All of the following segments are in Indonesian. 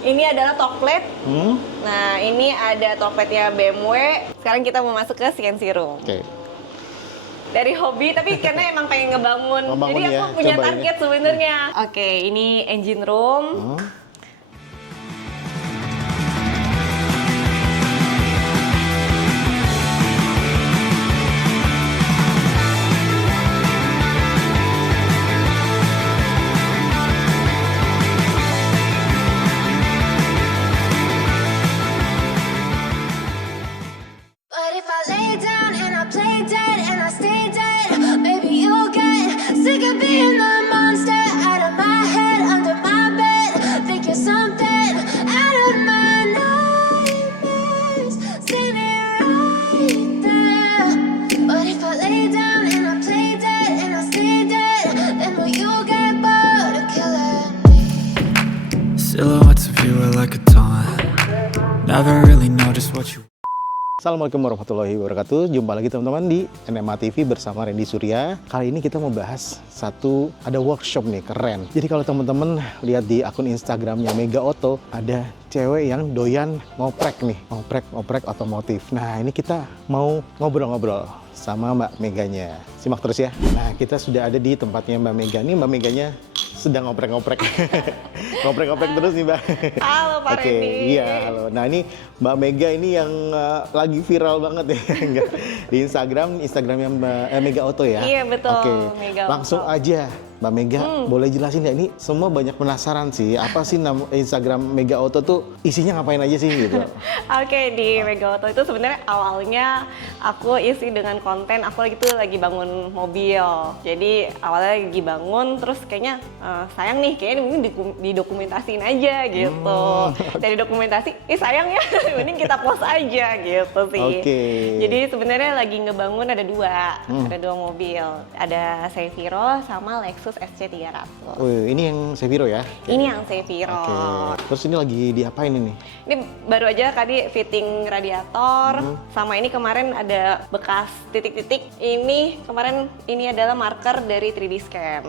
Ini adalah tokplet. Nah, ini ada tokpletnya BMW. Sekarang kita mau masuk ke CNC room. Oke. Dari hobi, tapi karena emang pengen ngebangun. Jadi aku ya, punya coba target ini. sebenarnya. Oke, ini engine room. But if I lay down and I play dead and I stay dead, maybe you'll get sick of being the monster out of my head, under my bed. Think you're something out of my nightmares, standing right there. But if I lay down and I play dead and I stay dead, then will you get bored of killing me? Silhouettes of you are like a taunt. Never really know just what you. Assalamualaikum warahmatullahi wabarakatuh. Jumpa lagi teman-teman di NMA TV bersama Randy Surya. Kali ini kita mau bahas ada workshop nih, keren. Jadi kalau teman-teman lihat di akun Instagramnya Mega Auto, ada cewek yang doyan ngoprek nih, ngoprek otomotif. Nah, ini kita mau ngobrol-ngobrol sama Mbak Meganya. Simak terus ya. Nah, kita sudah ada di tempatnya Mbak Mega. Nih Mbak Meganya sedang ngoprek-ngoprek. Ngoprek-ngoprek terus nih Mbak. Halo Pak Oke, Randy. iya halo. Nah ini Mbak Mega ini yang lagi viral banget ya di Instagramnya Mbak Mega Auto ya. Iya, betul, Oke, Mega Auto. langsung aja Mbak Mega boleh jelasin ya, ini semua banyak penasaran sih apa sih nama Instagram Mega Auto tuh isinya ngapain aja sih gitu. Oke, di Mega Auto itu sebenarnya awalnya aku isi dengan konten aku lagi bangun mobil. Jadi awalnya lagi bangun, terus kayaknya sayang nih, kayaknya mending didokumentasiin aja gitu. Dari dokumentasi, sayang ya, mending kita post aja gitu sih. Oke. Jadi sebenarnya lagi ngebangun ada dua mobil. Ada Seviro sama Lexus SC300. Wih, ini yang Seviro ya? Ini yang Seviro. Oke. Terus ini lagi diapain ini? Ini baru aja tadi fitting radiator, sama ini kemarin ada bekas titik-titik. Ini kemarin ini adalah marker dari 3D scan.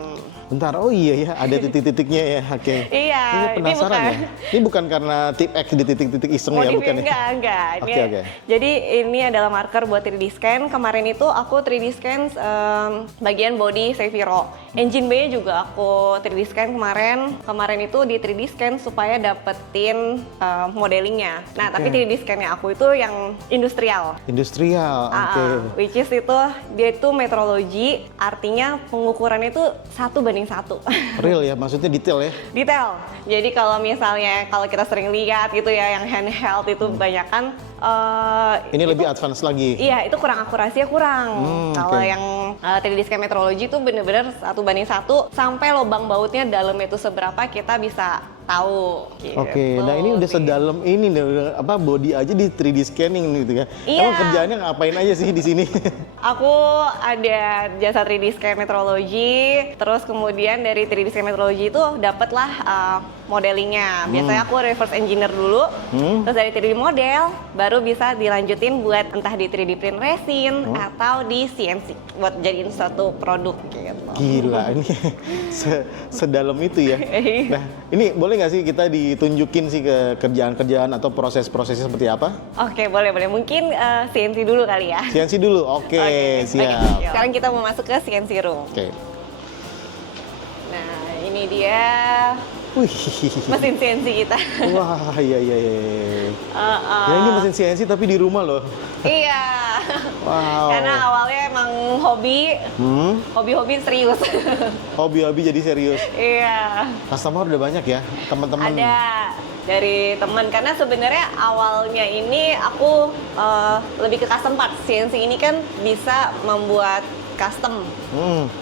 Bentar, oh iya ya, ada titik-titiknya ya, oke. Iya, Ini penasaran ini ya? Ini bukan karena tip X di titik-titik iseng ya, bukan ya? Enggak. Oke. Jadi ini adalah marker buat 3D scan. Kemarin itu aku 3D scan bagian body Seviro. Engine bay juga aku 3D scan kemarin. Kemarin itu di 3D scan supaya dapetin modelingnya. Nah, tapi 3D scan-nya aku itu yang industrial. Industrial, oke. Which is itu, dia itu metrologi, artinya pengukurannya itu 1:1. Real ya, maksudnya detail ya? Detail. Jadi kalau misalnya kalau kita sering lihat gitu ya, yang handheld itu kebanyakan Ini lebih advance lagi. iya, itu kurang akurasinya kurang. Kalau oke. yang 3D scan metrologi itu bener-bener 1:1 sampai lubang bautnya dalamnya itu seberapa kita bisa tahu. Gitu. Oke, nah ini udah sih. sedalam ini nih, body aja di 3D scanning gitu kan. Iya. Emang kerjaannya ngapain aja sih di sini? Aku ada jasa 3D scan metrologi, terus kemudian dari 3D scan metrologi itu dapatlah modelingnya. Biasanya aku reverse engineer dulu, terus dari 3D model baru bisa dilanjutin buat entah di 3D print resin atau di CNC buat jadiin suatu produk gitu. Gila, ini sedalam itu ya. Nah, ini boleh nggak sih kita ditunjukin sih ke kerjaan-kerjaan atau proses-prosesnya seperti apa? Oke, boleh. Mungkin CNC dulu kali ya. CNC dulu, oke, siap. Sekarang kita mau masuk ke CNC room. Oke. Nah, ini dia Wih, mesin CNC kita. wah, iya. Ya ini mesin CNC tapi di rumah loh. Iya. Wow. Karena awalnya emang hobi serius. Hobi-hobi jadi serius. Iya. Customer udah banyak ya, teman-teman. Ada dari teman, karena sebenarnya awalnya ini aku lebih ke custom parts. CNC ini kan bisa membuat custom.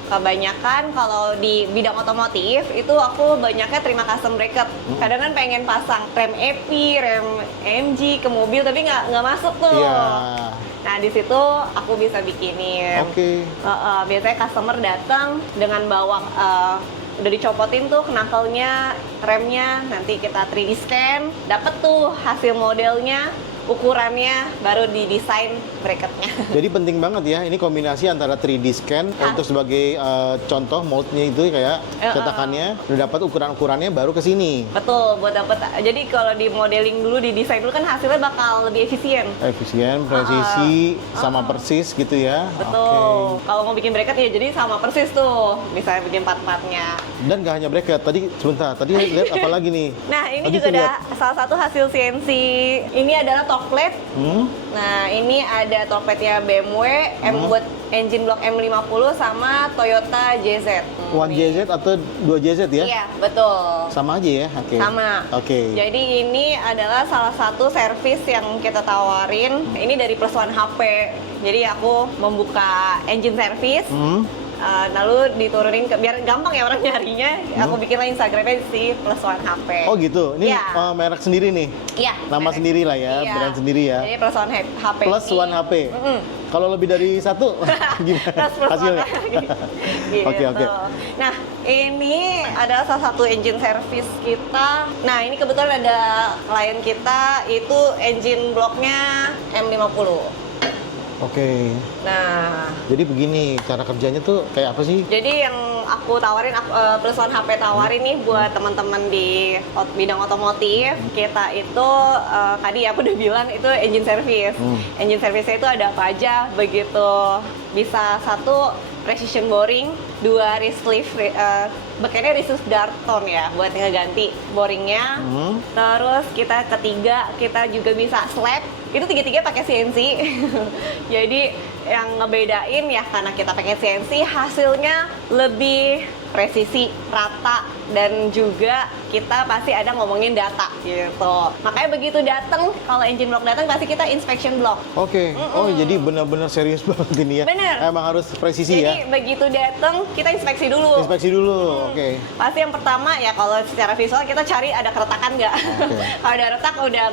Kebanyakan kalau di bidang otomotif itu aku banyaknya terima custom bracket. Kadang kan pengen pasang rem EP, rem MG ke mobil tapi nggak masuk tuh. Iya. Nah di situ aku bisa bikinin. Oke. Biasanya customer datang dengan bawa udah dicopotin tuh knuckle-nya, remnya, nanti kita 3D scan, dapet tuh hasil modelnya. ukurannya, baru didesain bracketnya. Jadi penting banget ya, ini kombinasi antara 3D scan untuk sebagai contoh moldnya itu kayak cetakannya, udah dapat ukuran-ukurannya baru ke sini. Betul, buat dapet. Jadi kalau di modeling dulu, didesain dulu kan hasilnya bakal lebih efisien. Efisien, presisi, sama persis gitu ya. Betul. Kalau mau bikin bracket ya jadi sama persis tuh, bisa bikin part-partnya. Dan gak hanya bracket, tadi lihat apa lagi nih? Nah, ini Tadi juga saya ada lihat. salah satu hasil CNC. Ini adalah top plate. Nah, ini ada top plate-nya BMW, buat engine block M50 sama Toyota JZ. 1JZ atau 2JZ ya? Iya, betul. Sama aja ya? Oke. Sama. Oke. Jadi ini adalah salah satu servis yang kita tawarin. Ini dari Plus One HP. Jadi aku membuka engine service. Lalu diturunin biar gampang ya orang nyarinya. Aku bikinlah Instagramnya si Plus One HP. Oh gitu, ini Iya. merek sendiri nih? Iya. Nama merek. sendiri lah ya, Iya. brand sendiri ya. Jadi Plus One HP. Plus ini- One HP. Kalau lebih dari satu, gimana Plus hasilnya? One gitu. Oke. Nah, ini adalah salah satu engine service kita. Nah, ini kebetulan ada klien kita itu engine blocknya M50. Oke. Nah, Jadi begini, cara kerjanya tuh kayak apa sih? jadi yang aku tawarin, Plus One HP tawarin nih buat teman-teman di bidang otomotif, kita itu tadi aku udah bilang itu engine service. Engine service-nya itu ada apa aja, begitu bisa satu precision boring, dua wrist bekasnya wrist Darton ya buat ngeganti boringnya. Terus kita ketiga kita juga bisa slab. Itu tiga-tiga pakai CNC. Jadi yang ngebedain ya karena kita pakai CNC hasilnya lebih presisi, rata, dan juga kita pasti ada ngomongin data gitu. Makanya begitu datang, kalau engine block datang pasti kita inspection block. Oke. Oh jadi benar-benar serius banget ini ya? Bener. Emang harus presisi Jadi ya? begitu datang kita inspeksi dulu. Inspeksi dulu, oke. Pasti yang pertama ya kalau secara visual kita cari ada keretakan nggak. Kalau ada retak udah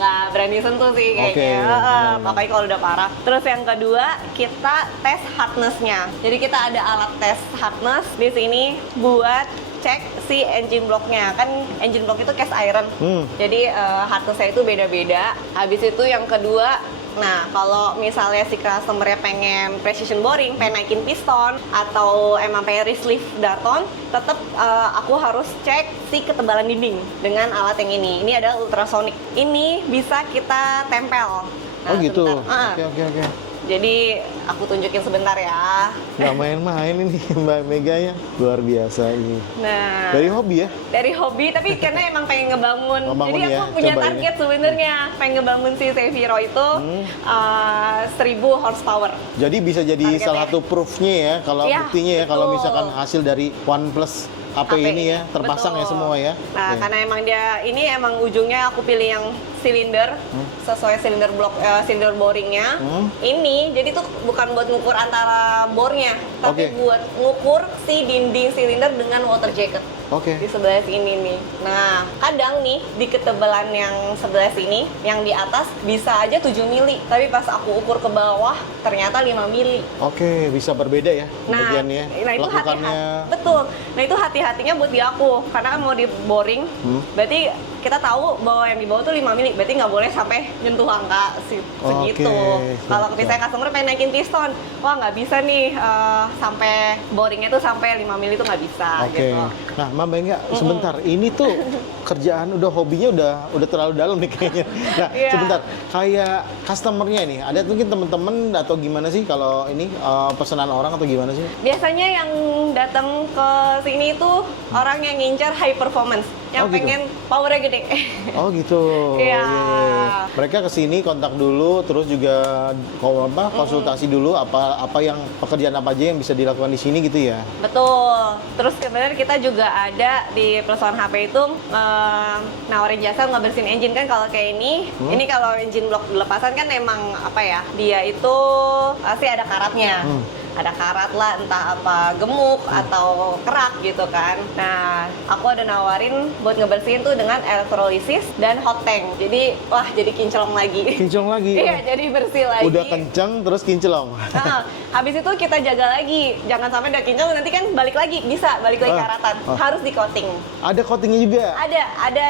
nggak berani sentuh sih kayaknya. Oke, benar. Apalagi kalau udah parah. Terus yang kedua kita tes hardness-nya. Jadi kita ada alat tes hardness di sini buat cek si engine blocknya. Kan engine block itu cast iron. Jadi hardness-nya itu beda-beda. Habis itu yang kedua, nah, kalau misalnya si customer-nya pengen precision boring, pengen naikin piston, atau emang pengen wrist Darton, tetap aku harus cek si ketebalan dinding dengan alat yang ini. Ini adalah ultrasonic. Ini bisa kita tempel. Nah, Oh gitu. sebentar. Oke. Jadi aku tunjukin sebentar ya. Nggak main-main ini Mbak Mega ya. Luar biasa ini. Nah, Dari hobi ya? dari hobi, tapi karena emang pengen ngebangun. Ngebangun Jadi aku ya, punya coba target sebenarnya, pengen ngebangun si Seviro itu 1000 horsepower. Jadi bisa jadi Targetnya. salah satu proofnya ya, kalau Iya, buktinya ya, kalau betul. misalkan hasil dari OnePlus HP ini ya, terpasang ya Betul. semua ya. Nah, Oke. karena emang dia ini emang ujungnya aku pilih yang silinder sesuai silinder block silinder boringnya. Ini jadi tuh bukan buat ngukur antara bornya, tapi Oke. buat ngukur si dinding silinder dengan water jacket. Oke. Di sebelah sini nih. Nah, kadang nih di ketebalan yang sebelah sini, yang di atas bisa aja 7 mili, tapi pas aku ukur ke bawah ternyata 5 mili. Oke, bisa berbeda ya Nah, bagiannya. nah itu Lakukannya. hati-hati. Betul. Nah itu hati-hatinya buat di aku, karena kan mau di boring, berarti kita tahu bahwa yang di bawah tuh 5 mili, berarti nggak boleh sampai nyentuh angka segitu. Oke, Kalau siap, misalnya customer pengen naikin piston, wah nggak bisa nih sampai boringnya tuh sampai 5 mili tuh nggak bisa. Oke. Gitu. Nah, Mbak Mega, sebentar. Ini tuh kerjaan hobinya udah terlalu dalam nih kayaknya. Nah, Iya. sebentar. Kayak customernya nih, ada mungkin teman-teman atau gimana sih kalau ini pesanan orang atau gimana sih? Biasanya yang datang ke sini tuh orang yang ngincar high performance, yang Oh, gitu. pengen powernya gede. Oh gitu. Iya. Mereka kesini kontak dulu, terus juga konsultasi dulu apa yang pekerjaan apa aja yang bisa dilakukan di sini gitu ya. Betul. Terus sebenarnya kita juga ada di perusahaan HP itu nawarin jasa ngebersihin engine kan kalau kayak ini. Ini kalau engine block lepasan kan emang apa ya? Dia itu pasti ada karatnya. ada karat lah, entah apa gemuk atau kerak gitu kan. Nah, aku ada nawarin buat ngebersihin tuh dengan elektrolisis dan hot tank. Jadi wah jadi kinclong lagi. Kinclong lagi. Iya, jadi bersih lagi. Udah kencang terus kinclong. Nah, habis itu kita jaga lagi, jangan sampai udah kinclong nanti kan balik lagi, bisa balik lagi karatan. Harus di coating. Ada coatingnya juga. Ada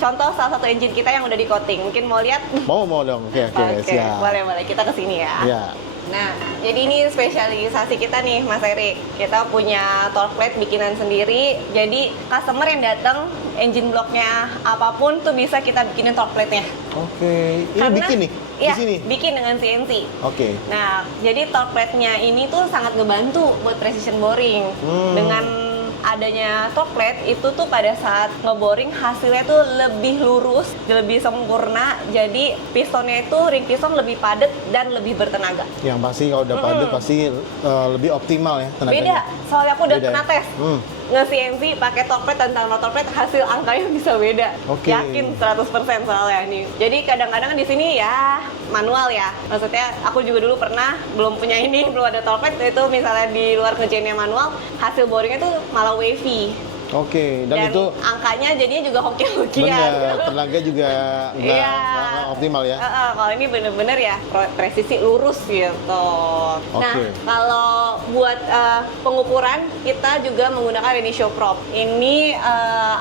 contoh salah satu engine kita yang udah di coating. Mungkin mau lihat? Mau dong. Oke, siap. Boleh kita kesini ya. Iya. Nah, jadi ini spesialisasi kita nih, Mas Erik. Kita punya torque plate bikinan sendiri. Jadi customer yang datang, engine blocknya apapun tuh bisa kita bikinin torque plate-nya. Oke. Ini Karena- bikin nih Iya, di sini. bikin dengan CNC. Oke. Nah, jadi torque plate-nya ini tuh sangat ngebantu buat precision boring. Dengan adanya torque plate itu tuh pada saat ngeboring hasilnya tuh lebih lurus, lebih sempurna. Jadi pistonnya itu ring piston lebih padat dan lebih bertenaga. Yang pasti kalau udah padat pasti lebih optimal ya tenaganya. Beda, soalnya aku udah Beda ya? pernah tes. Nge-CNC pakai torque plate dan tanpa torque plate hasil angkanya bisa beda. Oke. Yakin 100% soalnya nih. Jadi kadang-kadang di sini ya manual ya. Maksudnya aku juga dulu pernah belum punya ini, belum ada torque plate itu misalnya di luar kerjaannya manual, hasil boringnya tuh malah wavy. Oke, Dan itu angkanya jadinya juga hoki-hokian. bener, tenaga juga nggak Iya. nggak optimal ya. Kalau ini bener-bener ya presisi lurus gitu. Nah, Oke. kalau buat pengukuran kita juga menggunakan ini show prop. Ini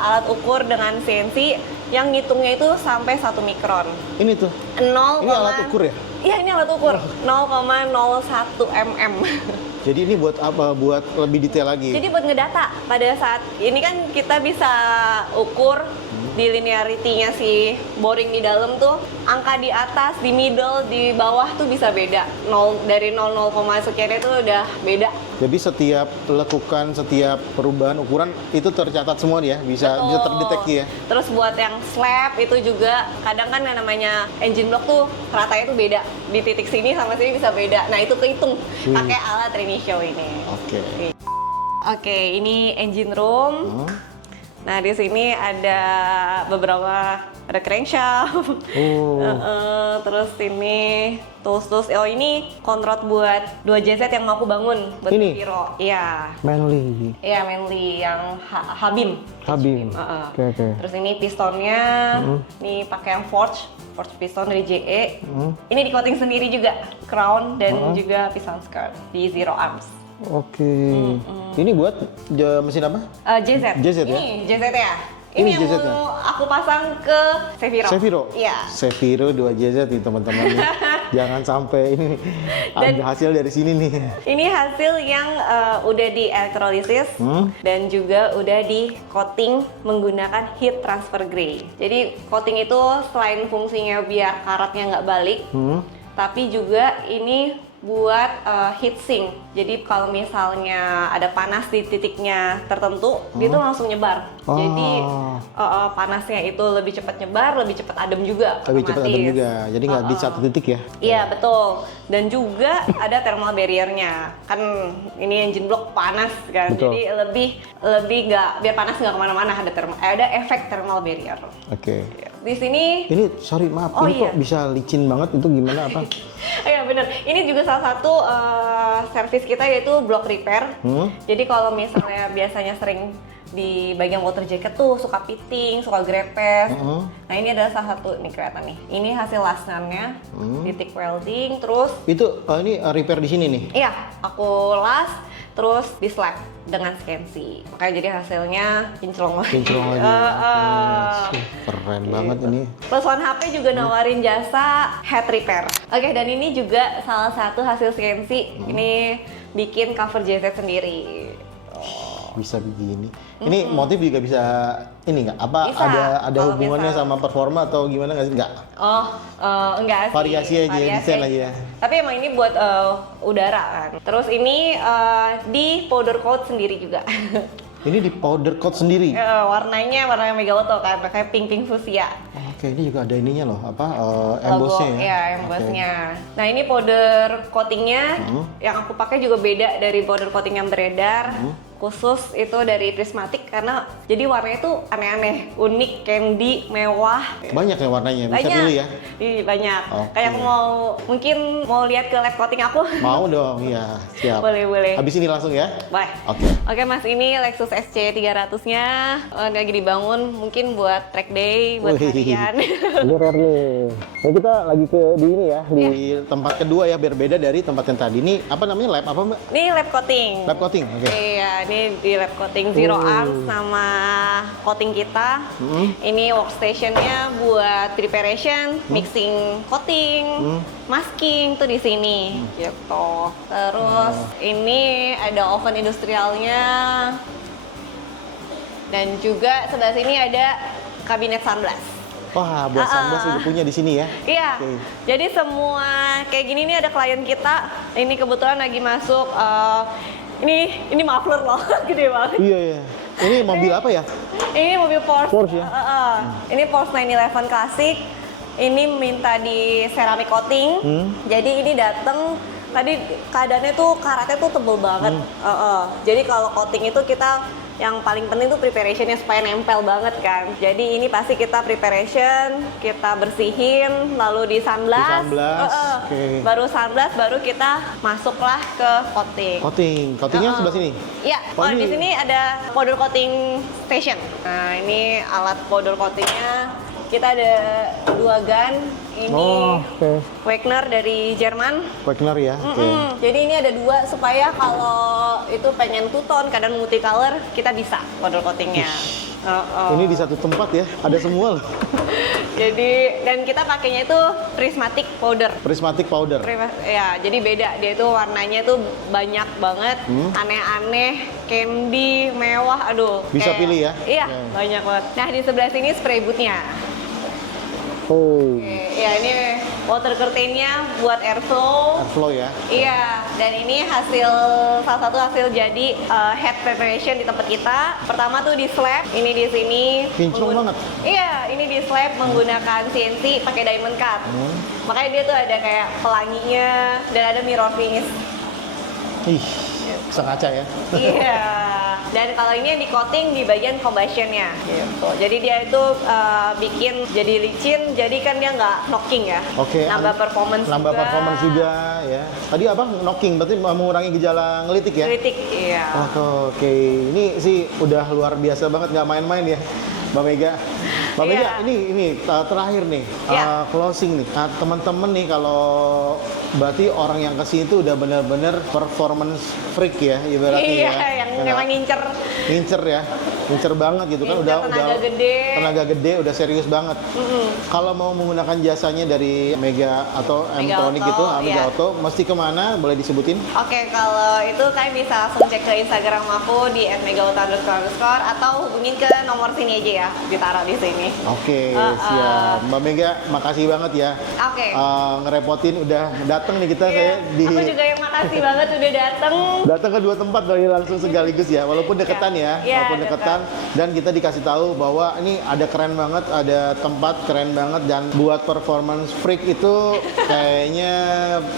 alat ukur dengan CNC yang ngitungnya itu sampai 1 mikron. Ini tuh. 0, Ini alat ukur ya? Iya, ini alat ukur. 0,01 mm. Jadi ini buat apa? Buat lebih detail lagi. Jadi buat ngedata pada saat ini kan kita bisa ukur di linearity-nya si boring di dalam tuh angka di atas, di middle, di bawah tuh bisa beda. Dari 0, sekian itu udah beda. Jadi setiap lekukan, setiap perubahan ukuran itu tercatat semua ya, bisa Betul. terdeteksi ya. Terus buat yang slab itu juga kadang kan yang namanya engine block tuh ratanya tuh beda. Di titik sini sama sini bisa beda. Nah, itu kehitung pakai alat Renishow ini. Oke. Oke, ini engine room. Nah, di sini ada beberapa, ada crankshaft. Terus ini tools. Oh, ini kontrol buat 2JZ yang mau aku bangun buat Ini? Viro. Iya. Manly. Iya, mainly yang Habim. Habim. Oke. Terus ini pistonnya, ini pakai yang forge piston dari JE. Ini di coating sendiri juga, crown dan juga piston skirt di Zero Arms. Oke. Ini buat mesin apa? JZ. JZ ya? Ini JZ ya. Ini Ini yang JZ -nya? mau aku pasang ke Seviro. Seviro? Iya. Seviro 2JZ nih teman-teman. Jangan sampai ini Dan- ada hasil dari sini nih. Ini hasil yang udah di elektrolisis dan juga udah di coating menggunakan heat transfer gray. Jadi coating itu selain fungsinya biar karatnya nggak balik, tapi juga ini buat heat sink. Jadi kalau misalnya ada panas di titiknya tertentu, dia tuh langsung nyebar. Jadi panasnya itu lebih cepat nyebar, lebih cepat adem juga. Lebih cepat adem otomatis. juga. Jadi nggak di satu titik ya. Iya, betul. Dan juga ada thermal barrier-nya. Kan ini engine block panas kan. Betul. Jadi lebih nggak, biar panas nggak kemana-mana, ada efek thermal barrier. Oke. Di sini Ini sorry maaf, Oh, ini kok iya. bisa licin banget itu gimana apa? iya bener. Ini juga salah satu servis kita yaitu block repair. Jadi kalau misalnya biasanya sering di bagian water jacket tuh suka pitting, suka grepes. Nah, ini adalah salah satu nih kelihatan nih. Ini hasil lasannya, titik welding, terus Itu ini repair di sini nih. iya, aku las terus di slap dengan CNC. Makanya jadi hasilnya kinclong lagi. Kinclong lagi. Keren banget ini. Plus One HP juga nawarin jasa head repair. Oke, dan ini juga salah satu hasil CNC. Ini bikin cover JZ sendiri. Bisa begini. Ini motif juga bisa ini nggak? Apa Bisa, ada kalau hubungannya misal- sama performa atau gimana nggak sih? Nggak. Oh, enggak sih. Variasi aja, desain aja ya. Tapi emang ini buat udara kan. Terus ini di powder coat sendiri juga. Ini di powder coat sendiri. Warnanya warna Megawatt kan, pakai pink fuchsia. Oke, ini juga ada ininya loh, apa Logo, embossnya ya? ya, embossnya. Nah, ini powder coatingnya yang aku pakai juga beda dari powder coating yang beredar. khusus itu dari Prismatic karena jadi warnanya tuh aneh-aneh, unik, candy, mewah. Banyak ya warnanya, bisa Banyak. pilih ya? Iya, banyak. Oke. Kayak aku mungkin mau lihat ke lab coating aku. Mau dong, iya. Siap. Boleh. Habis ini langsung ya? Boleh. Oke. Oke Mas, ini Lexus SC 300-nya lagi dibangun mungkin buat track day, buat Wih. harian. Ini rare nih. Nah, kita lagi di ini ya, di tempat kedua ya, berbeda dari tempat yang tadi. Ini apa namanya, lab apa Mbak? Ini lab coating. Lab coating, oke. Iya, ini di lab coating Zero Arms sama coating kita. Ini workstation-nya buat preparation, mixing coating, masking tuh di sini. Gitu. Terus ini ada oven industrialnya. Dan juga sebelah sini ada kabinet sunblast. Wah, buat sunblast udah punya di sini ya? Iya, Oke. jadi semua kayak gini nih ada klien kita. Ini kebetulan lagi masuk. Ini muffler loh, gede banget. Iya, iya. Ini mobil apa ya? Ini mobil Porsche. Porsche ya? Ini Porsche 911 Classic. Ini minta di ceramic coating. Jadi ini dateng tadi keadaannya tuh karetnya tuh tebel banget. Jadi kalau coating itu kita yang paling penting tuh preparationnya supaya nempel banget kan. Jadi ini pasti kita preparation, kita bersihin, lalu di sunblast. Oke. Baru sunblast, baru kita masuklah ke coating. Coatingnya sebelah sini? Iya, Oh, di ini- sini ada powder coating station. Nah, ini alat powder coatingnya. Kita ada 2 gun. Ini oke. Wagner dari Jerman. Wagner ya? Oke. Jadi ini ada 2 supaya kalau itu pengen two-tone, kadang multicolor, kita bisa powder coatingnya. Ini di satu tempat ya, ada semua loh. Jadi, dan kita pakainya itu prismatic powder. Prismatic powder. Ya, jadi beda. Dia itu warnanya tuh banyak banget, aneh-aneh, candy, mewah, aduh. Bisa pilih ya? Iya, Oke. banyak banget. Nah, di sebelah sini spray bootnya. Oh, Ya, ini water curtain-nya buat airflow. airflow ya? Iya, dan ini salah satu hasil jadi head preparation di tempat kita. Pertama tuh di slab, ini di sini. Kinclong banget. Iya, ini di slab menggunakan CNC pakai diamond cut. Makanya dia tuh ada kayak pelanginya dan ada mirror finish. Ih, bisa ngaca ya? Iya. Dan kalau ini yang di coating di bagian combustion-nya. Gitu. Jadi dia itu bikin jadi licin, jadi kan dia nggak knocking ya. Oke. Nambah performance Nambah juga. performance juga ya. Tadi apa? Knocking, berarti mengurangi gejala ngelitik ya? Kritik, iya. Oh, oke. Ini sih udah luar biasa banget, nggak main-main ya, Mbak Mega. Mbak Mega, Iya. ini terakhir nih, Iya. closing nih. Nah, teman-teman nih kalau berarti orang yang kesini tuh udah bener-bener performance freak ya, ibaratnya Iya, ya. yang Ya memang nggak? Ngincer ya, ngincer banget gitu kan, Ngincer tenaga gede. tenaga gede, udah serius banget. Kalau mau menggunakan jasanya dari Mega atau Mega M-Tronic Auto, gitu, Mega iya. Auto, mesti kemana? Boleh disebutin? Oke, kalau itu kalian bisa langsung cek ke Instagram aku di @megauta__, atau hubungin ke nomor sini aja ya, ditaruh di sini. Oke, siap. Mbak Mega, makasih banget ya. Oke. Ngerepotin udah datang nih kita saya di Aku juga yang makasih banget udah dateng. datang ke 2 tempat dari langsung sekaligus ya, walaupun deketan ya, Iya, walaupun deketan, dan kita dikasih tahu bahwa ini ada keren banget, ada tempat keren banget, dan buat performance freak itu kayaknya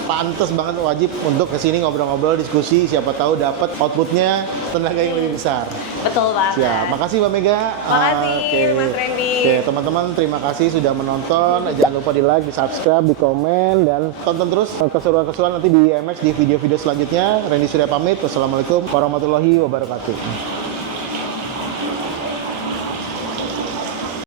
pantas banget, wajib untuk kesini ngobrol-ngobrol, diskusi, siapa tahu dapat outputnya tenaga yang lebih besar. Betul banget. Siap, makasih Mbak Mega. Makasih, Oke. Mas Randy. Oke, teman-teman terima kasih sudah menonton. Jangan lupa di like, di subscribe, di komen, dan tonton terus keseruan-keseruan nanti di MX di video-video selanjutnya. Randy Surya pamit. Wassalamualaikum warahmatullahi wabarakatuh.